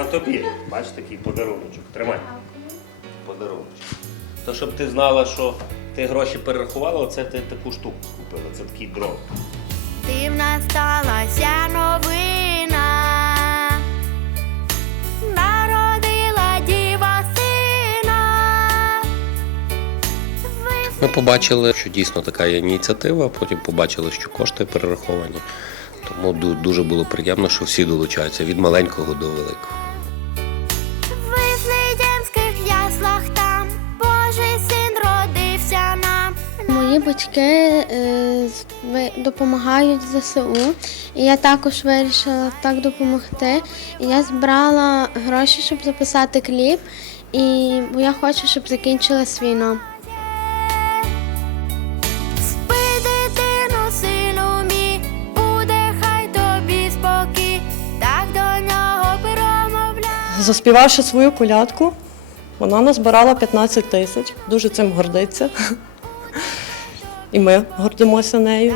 На тобі, бач, такий подаруночок. Тримай. Подаруночок. То щоб ти знала, що ти гроші перерахувала, оце ти таку штуку купила. Це такий дрон. Дивна сталася новина. Народила діва сина. Ми побачили, що дійсно така є ініціатива, потім побачили, що кошти перераховані. Тому дуже було приємно, що всі долучаються від маленького до великого. Мої батьки е, допомагають ЗСУ, і я також вирішила так допомогти. І я збирала гроші, щоб записати кліп, і бо я хочу, щоб закінчилась війна. Спи, дитину, сину мій, буде хай тобі спокій, так до нього. Заспівавши свою колядку, вона назбирала 15 тисяч. Дуже цим гордиться. І ми гордимося нею.